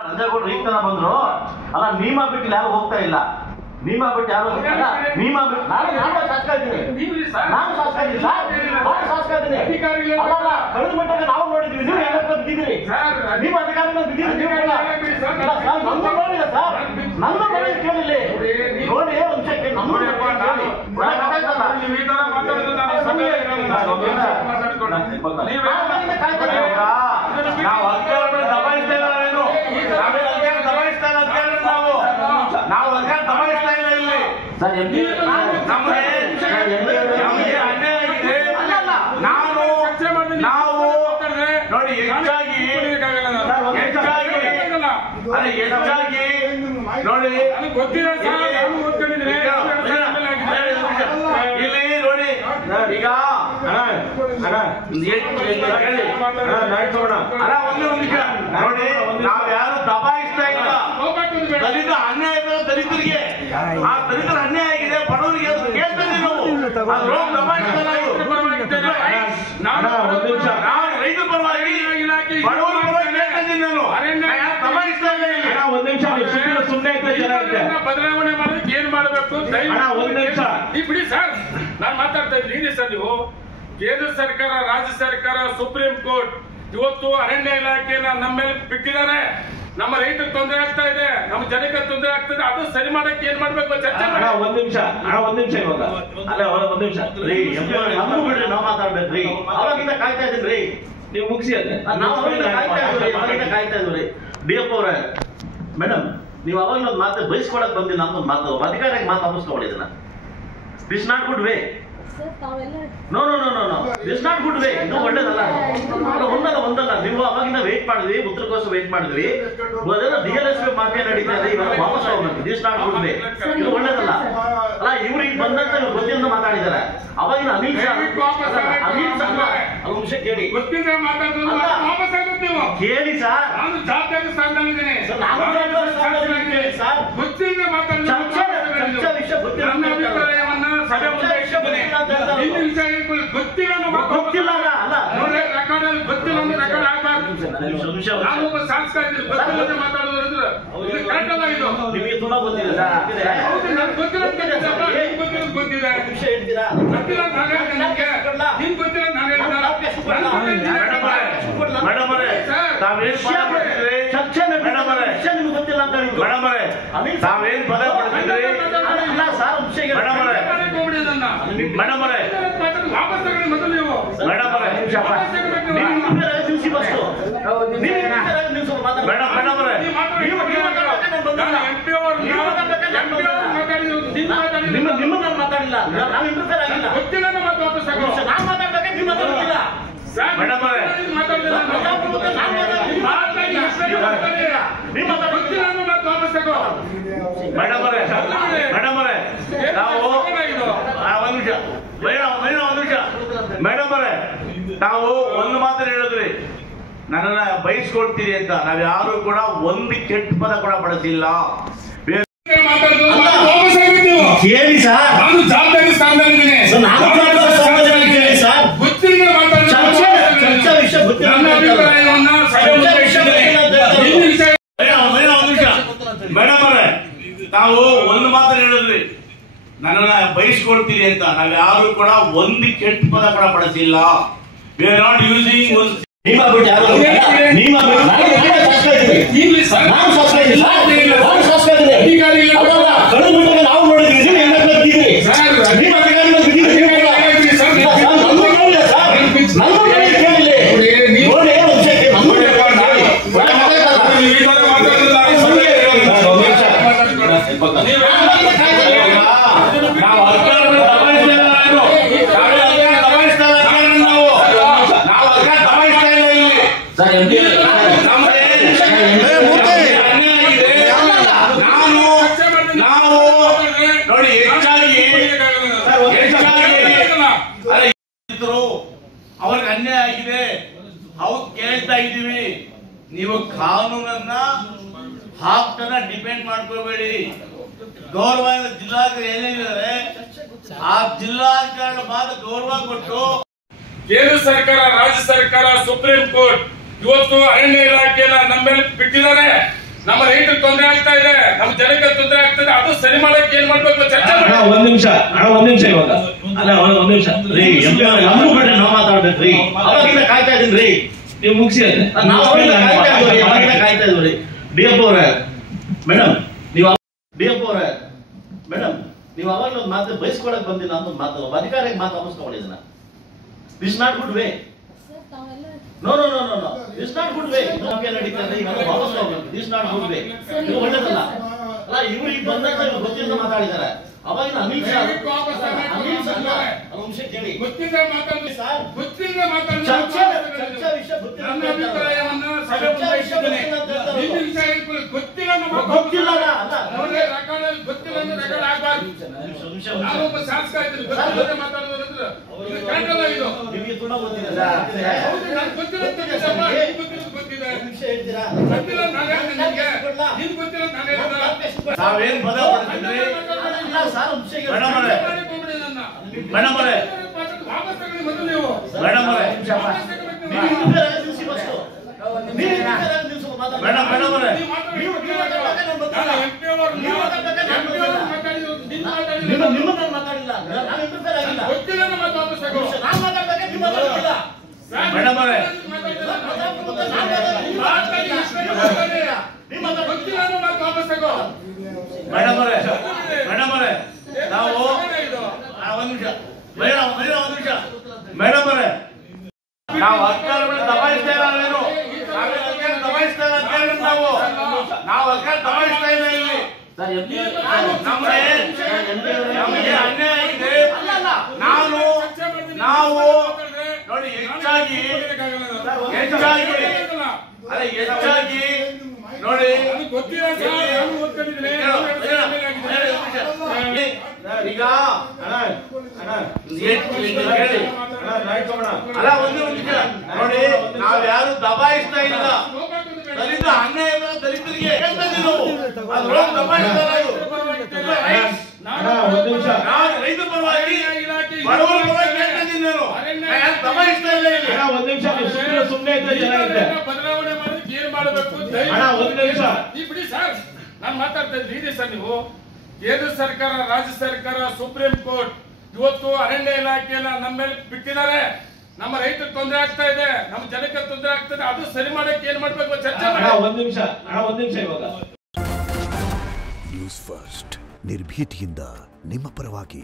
ರಂಜೇಗೌಡರು ಈಗ ತನ ಬಂದ್ರು ಅಲ್ಲ ನೀಮಾ ಬಿಟ್ಟು ಯಾರು ಹೋಗ್ತಾ ಇಲ್ಲ ನೀಮಾ ಬಿಟ್ಟು ಯಾರು ನೀಮಾ ಬಿಟ್ಟು ನಾನು ಶಾಸಕ ಇದ್ದೀನಿ ನಾನು ಶಾಸಕ ಇದ್ದೀನಿ ನಾನು ಶಾಸಕ ಇದ್ದೀನಿ ಅಲ್ಲ ಕಳೆದ ಮಟ್ಟಿಗೆ ನಾವು ನೋಡಿದ್ವಿ ನೀವು ಎಲ್ಲ ಬಿದ್ದಿದ್ದೀರಿ ನಿಮ್ಮ ಅಧಿಕಾರಿಗಳು ಬಿದ್ದಿದ್ದೀರಿ ನಮ್ದು ನೋಡಿಲ್ಲ ಸರ್ ನಮ್ದು ನೋಡಿ ಕೇಳಿಲ್ಲ ನೋಡಿ ಒಂದ್ಸಕ್ಕೆ ನಮ್ದು ನಾವು ಅಧಿಕಾರಿಗಳು ದಬಾಯಿಸ್ತೇವೆ ನಾವು ಅಧಿಕಾರ ದಬಾಯಿಸ್ತಾ ಇಲ್ಲ ಇಲ್ಲಿ ನಾವು ನೋಡಿ ಹೆಚ್ಚಾಗಿ ನೋಡಿ ಇಲ್ಲಿ ನೋಡಿ ಈಗ ನೋಡಿ ನಾವ್ ಯಾರು ದಬಾಯಿಸ್ತಾ ಇಲ್ಲ ದಲಿತ ಅನ್ಯಾಯ ದಲಿತರಿಗೆ ಆ ದಲಿತರ ಅನ್ಯಾಯ ಆಗಿದೆ ಬಡವರಿಗೆ ಕೇಳ್ತೇವೆ ನಾವು ರೈತರ ಪರವಾಗಿ ಬಡವರ ಪರವಾಗಿ ಕೇಳ್ತಿದ್ದೀನಿ ನಾನು ದಬಾಯಿಸ್ತಾ ಇಲ್ಲ ಒಂದ್ ನಿಮಿಷ ಸುಮ್ಮನೆ ಬದಲಾವಣೆ ಮಾಡೋದಕ್ಕೆ ಏನ್ ಮಾಡಬೇಕು ಒಂದ್ ನಿಮಿಷ ಈ ಬಿಡಿ ಸರ್ ನಾನ್ ಮಾತಾಡ್ತಾ ಇದ್ದೀನಿ ಸರ್ ನೀವು ಕೇಂದ್ರ ಸರ್ಕಾರ ರಾಜ್ಯ ಸರ್ಕಾರ ಸುಪ್ರೀಂ ಕೋರ್ಟ್ ಇವತ್ತು ಅರಣ್ಯ ಇಲಾಖೆನ ನಮ್ಮ ಮೇಲೆ ಬಿಟ್ಟಿದ್ದಾರೆ ನಮ್ಮ ರೈತರಿಗೆ ತೊಂದರೆ ಆಗ್ತಾ ಇದೆ ನಮ್ಮ ಜನಕ್ಕೆ ತೊಂದರೆ ಆಗ್ತದೆ ಅದು ಸರಿ ಮಾಡಕ್ಕೆ ಏನ್ ಮಾಡ್ಬೇಕು ಚರ್ಚೆ ಒಂದ್ ನಿಮಿಷ ಇವಾಗ ಅಲ್ಲ ಒಂದ್ ನಿಮಿಷ ಬಿಡ್ರಿ ನಾವು ಮಾತಾಡ್ಬೇಕ್ರಿ ಅವಾಗಿಂದ ಕಾಯ್ತಾ ಇದೀನಿ ನೀವು ಮುಗಿಸಿ ಅದೇ ಕಾಯ್ತಾ ಇದ್ರಿ ಡಿಎಫ್ ಅವರೇ ಮೇಡಮ್ ನೀವು ಅವಾಗ ಒಂದು ಮಾತು ಬಯಸ್ಕೊಳಕ್ ಬಂದಿಲ್ಲ ಅಂತ ಒಂದು ಮಾತು ಅಧಿಕಾರಿಗೆ ಮಾತು ಅನ್ನಿಸ್ಕೊಂಡಿದ್ದೀನ this not good way no no no no no this not good way ಇದು ಒಳ್ಳೇದಲ್ಲ ಒಂದಲ್ಲ ನೀವು ಅವಾಗಿಂದ ವೇಟ್ ಮಾಡಿದ್ವಿ ಉತ್ತರಕ್ಕೋಸ್ಕರ ವೇಟ್ ಮಾಡಿದ್ವಿ DLSP ಮಾಫಿಯಾ ನಡೀತಾ ಇದೆ ಇವಾಗ ವಾಪಸ್ ಹೋಗ್ಬೇಕು ದಿಸ್ ನಾಟ್ ಗುಡ್ ವೇ ಇದು ಒಳ್ಳೇದಲ್ಲ ಅಲ್ಲ ಇವ್ರು ಈಗ ಬಂದಂತ ಇವ್ರು ಗೊತ್ತಿಂದ ಮಾತಾಡಿದ್ದಾರೆ ಅವಾಗಿನ ಅಮಿತ್ ಶಾ ವಿಷಯ ಕೇಳಿ ಕೇಳಿ ಸರ್ ಗೊತ್ತಿಲ್ಲ ಅಲ್ಲ ನಿಮಗೆ ತುಂಬಾ ಗೊತ್ತಿದೆ ಗೊತ್ತಿಲ್ಲ ಅಂತ ತಾವೇನ್ ಪದ ಪಡ್ತಿದ್ರಿ ನಿಮ್ಮನ್ನ ಮಾತಾಡಿಲ್ಲ ನಾವು ಇಂಟರ್ಫೇರ್ ಆಗಿಲ್ಲ ಗೊತ್ತಿಲ್ಲ ನಾವು ಮಾತಾಡ್ಬೇಕು ನಿಮ್ಮ ಗೊತ್ತಿಲ್ಲ ಮೇಡಮ್ ಅವರೇ ನಾವು ಒಂದು ಮಾತ್ರ ಹೇಳಿದ್ರಿ ನನ್ನನ್ನ ಬಯಸ್ಕೊಳ್ತೀರಿ ಅಂತ ನಾವ್ ಯಾರು ಕೂಡ ಒಂದು ಕೆಟ್ಟ ಪದ ಕೂಡ ಬಳಸಿಲ್ಲ ಕೇಳಿ ಸರ್ ಮೇಡಮ್ ಅವರೇ ನಾವು ಒಂದು ಮಾತ್ರ ಹೇಳಿದ್ರಿ ನನ್ನನ್ನ ಬಯಸ್ಕೊಳ್ತೀರಿ ಅಂತ ನಾವ್ ಯಾರು ಕೂಡ ಒಂದು ಕೆಟ್ಟ ಪದ ಕೂಡ ಬಳಸಿಲ್ಲ ವಿ ಆರ್ ನಾಟ್ ಯೂಸಿಂಗ್ ನಾವು ನೋಡಿದ್ವಿ ಅವ್ರಿಗೆ ಅನ್ಯಾಯ ಆಗಿದೆ ಅವ್ರು ಕೇಳ್ತಾ ಇದೀವಿ ನೀವು ಕಾನೂನನ್ನ ಹಾಕ್ತನ ಡಿಪೆಂಡ್ ಮಾಡ್ಕೋಬೇಡಿ ಗೌರವ ಜಿಲ್ಲಾಧಿಕಾರಿ ಏನಿದ್ದಾರೆ ಆ ಜಿಲ್ಲಾಧಿಕಾರಿ ಮಾತ್ರ ಗೌರವ ಕೊಟ್ಟು ಕೇಂದ್ರ ಸರ್ಕಾರ ರಾಜ್ಯ ಸರ್ಕಾರ ಸುಪ್ರೀಂ ಕೋರ್ಟ್ ಇವತ್ತು ಅರಣ್ಯ ಇಲಾಖೆನ ನಮ್ಮ ಮೇಲೆ ಬಿಟ್ಟಿದ್ದಾರೆ ನಮ್ಮ ರೈತರಿಗೆ ತೊಂದರೆ ಆಗ್ತಾ ಇದೆ, ನಮ್ಮ ಜನಕ್ಕೆ ತೊಂದರೆ ಆಗ್ತಾ ಇದೆ, ಅದು ಸರಿ ಮಾಡಕ್ಕೆ ಏನ್ ಮಾಡ್ಬೇಕು ಚರ್ಚೆ ಮಾಡಿ. ಒಂದ್ ನಿಮಿಷ ಇವಾಗ ಅಲ್ಲ ಒಂದ್ ನಿಮಿಷ ನಾವು ಮಾತಾಡ್ಬೇಕ್ರಿ. ಅವಾಗಿಂದ ಕಾಯ್ತಾ ಇದೀನಿ. ನೀವು ಮುಗಿಸಿ ಕಾಯ್ತಾ ಇದ್ರಿ. ಡಿಎಫ್ ಅವರೇ ಮೇಡಮ್, ನೀವು ಅವಾಗ ಒಂದು ಮಾತು ಬಯಸ್ಕೊಳಕ್ ಬಂದಿಲ್ಲ ಅಂತ ಮಾತು ಅಧಿಕಾರಿಗೆ ಮಾತು ಅನಿಸ್ಕೊಂಡಿದ್ದೀನ. This not good way. No this not good way. ನಡೀತಾರೆ ದಿಸ್ ನಾಟ್ ಗುಡ್ ವೇ. ಇದು ಒಳ್ಳೇದಲ್ಲ. ಅಲ್ಲ ಇವ್ರು ಈಗ ಬಂದಾಗ ಗೊತ್ತಿಲ್ಲ ಮಾತಾಡಿದ್ದಾರೆ. ಅವಾಗಿನ ಅಮಿತ್ ಶಾ ಅಂಶ ಕೇಳಿ ಗೊತ್ತಿಲ್ಲ ಮಾತಾಡಿ ಸರ್, ಗೊತ್ತಿಲ್ಲ ಮಾತಾಡಿ ಚರ್ಚಾ ವಿಷಯ ನನ್ನ ಅಭಿಪ್ರಾಯವನ್ನ ಸಭೆ ಮುಂದೆ ಇಟ್ಟಿದ್ದೇನೆ. ನಿಮ್ಮ ವಿಷಯ ಗೊತ್ತಿಲ್ಲ ಗೊತ್ತಿಲ್ಲ ಗೊತ್ತಿಲ್ಲ ರೆಕಾರ್ಡ್ ಆಗಬಾರ್ದು. ನಾನೊಬ್ಬ ಶಾಸಕ ಇದ್ದೀನಿ, ಗೊತ್ತಿಲ್ಲದೆ ಮಾತಾಡೋದಂದ್ರೆ ಇದು ಕರೆಕ್ಟಲ್ಲ. ಇದು ನಿಮಗೆ ತುಂಬಾ ಗೊತ್ತಿದೆ. ಹೌದು, ನಾನು ಗೊತ್ತಿಲ್ಲ ಗೊತ್ತಿದೆ ವಿಷಯ ಹೇಳ್ತೀರಾ? ಗೊತ್ತಿಲ್ಲ ನಾನು ನಿಮಗೆ ನಿಮ್ಗೆ ಗೊತ್ತಿಲ್ಲ ನಾನು ಹೇಳಿದ ನಾವೇನ್ ಪದ ಮಾಡ್ತಿದ್ರಿ ಮೇಡಮ್ ಅವರೇ ಮೇಡಮ್ ಅವರೇ ಮೇಡಮ್ ಅವರೇ ನಿಮ್ಮನ್ನ ಮಾತಾಡಿಲ್ಲ, ನಾನು ಇಂಟರ್ಫೇರ್ ಆಗಿಲ್ಲ. ಗೊತ್ತಿಲ್ಲ ನಮ್ಮ ವಾಪಸ್ ತಗೋ. ನಾನು ಮಾತಾಡ್ಬೇಕು, ನೀವು ಮಾತಾಡ್ತಿಲ್ಲ. ಮೇಡಮ್ ಅವರೇ ಗೊತ್ತಿಲ್ಲ ನಮ್ಮ ವಾಪಸ್ ತಗೋ. ಮೇಡಮ್ ಅವರೇ ನಾವು ಒಂದ್ ನಿಮಿಷ ಮೇಡಮ್ ಅವರೇ ನಾವು ಅಧಿಕಾರಿಗಳನ್ನ ದಬಾಯಿಸ್ತಾ ಇಲ್ಲ. ದಬಾಯಿಸ್ತಾ ಇಲ್ಲ ಅಂತ ಹೇಳಿ ನಾವು ಅಧಿಕಾರ ದಬಾಯಿಸ್ತಾ ಇಲ್ಲ. ಇಲ್ಲಿ ನಮಗೆ ಅನ್ಯಾಯ ಇದೆ. ನಾವು ನೋಡಿ ಹೆಚ್ಚಾಗಿ ನೋಡಿ ಈಗ ಅಲ್ಲ ಒಂದು ನಿಮಿಷ ನೋಡಿ, ನಾವ್ಯಾರು ದಬಾಯಿಸ್ತಾ ಇಲ್ಲ. ದಲಿತ ಅನ್ಯಾಯ ದಲಿತರಿಗೆ ರೈತ ಪರವಾಗಿ ಬಡವರ ಪರವಾಗಿ ಕೇಳ್ತಿದ್ದೀನಿ. ನಾನು ದಬಾಯಿಸ್ತಾ ಇಲ್ಲ. ಒಂದ್ ನಿಮಿಷ ಸುಮ್ಮನೆ ಬದಲಾವಣೆ ಮಾಡೋದಕ್ಕೆ ಏನ್ ಮಾಡಬೇಕು? ಒಂದ್ ನಿಮಿಷ ಬಿಡಿ ಸರ್, ನಾನು ಮಾತಾಡ್ತಾ ಇದ್ದೀನಿ ಸರ್. ನೀವು ಕೇಂದ್ರ ಸರ್ಕಾರ, ರಾಜ್ಯ ಸರ್ಕಾರ, ಸುಪ್ರೀಂ ಕೋರ್ಟ್ ಇವತ್ತು ಅರಣ್ಯ ಇಲಾಖೆಯನ್ನ ನಮ್ಮ ಮೇಲೆ ಬಿಟ್ಟಿದ್ದಾರೆ. ನಮ್ಮ ರೈತರಿಗೆ ತೊಂದರೆ ಆಗ್ತಾ ಇದೆ, ನಮ್ಮ ಜನಕ್ಕೆ ತೊಂದರೆ ಆಗ್ತಾ ಇದೆ, ಅದು ಸರಿ ಮಾಡಕ್ಕೆ ಏನ್ ಮಾಡ್ಬೇಕು ಚರ್ಚೆ ಮಾಡಿ. ಒಂದ್ ನಿಮಿಷ ಇವಾಗ ನ್ಯೂಸ್ ಫಸ್ಟ್ ನಿರ್ಭೀತಿಯಿಂದ ನಿಮ್ಮ ಪರವಾಗಿ.